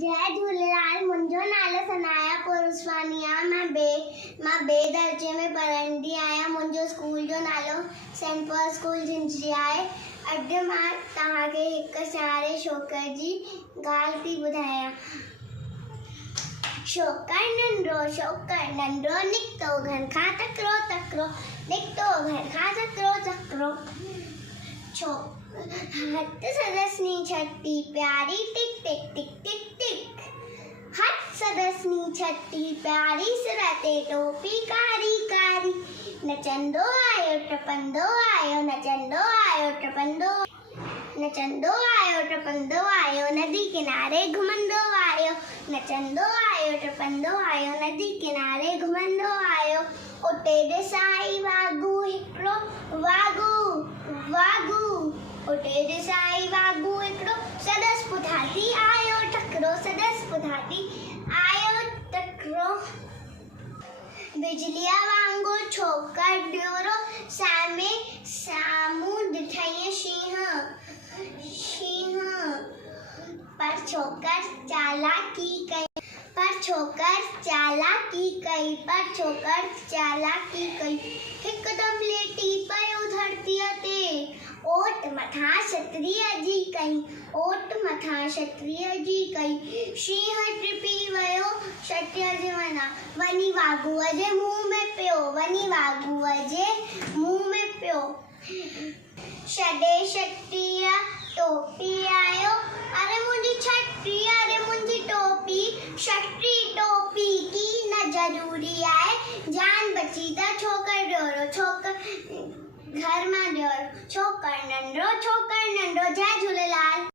जय झूलेलाल। मुंहिंजो नालो सनाया पुरुषवानी आहे। मां ॿिए दर्जे में पढ़ंदी आहियां। मुंहिंजो स्कूल जो नालो सेंट पॉल स्कूल झिंझरी आहे। अॼु मां तव्हांखे हिकु सियारे छोकिरे जी ॻाल्हि थी ॿुधायां। छोकिरो नंढो निकितो घर खां तकिड़ो तकिड़ो, निकितो घर खां तकिड़ो तकिड़ो। हथ सदसनी छठी प्यारी टिक टिक टिक टिक टिक। हथ सदसनी छठी प्यारी, सिर ते टोपी कारी कारी। नचंदो आयो टपंदो आयो, नचंदो आयो टपंदो, नचंदो आयो टपंदो आयो, नदी किनारे घुमंदो आयो। नचंदो आयो टपंदो आयो, नदी किनारे घुमंदो आयो। उते ॾिसाई वागू हिकिड़ो, वागू वागू। उते ॾिसाई वागू हिकिड़ो, सदस ॿुधाती आयो टकिरो, सदस ॿुधाती आयो टकिरो। बिजलीअ वांगुरु छोकिरो ॾियोरो, साम्हूं ॾिठईं शींहं। पर छोकिरो चालाकी कई, हिकदम लेटी पियो धरतीअ ते। ओट मथां छतरीअ जी कई, शींहं टिपी वियो छतरीअ जे मथां, वञी वागूअ जे मुंहं में पियो। छॾे छतरीअ टोपी आयो, अरे मुंहिंजी छतरी, अरे मुंहिंजी टोपी। छतरी टोपी की न ज़रूरी आहे, जान बची त छोकिरो ॾियोरो, घर मां ॾियोरो। छोकिरो नंढो, जय झूलेलाल।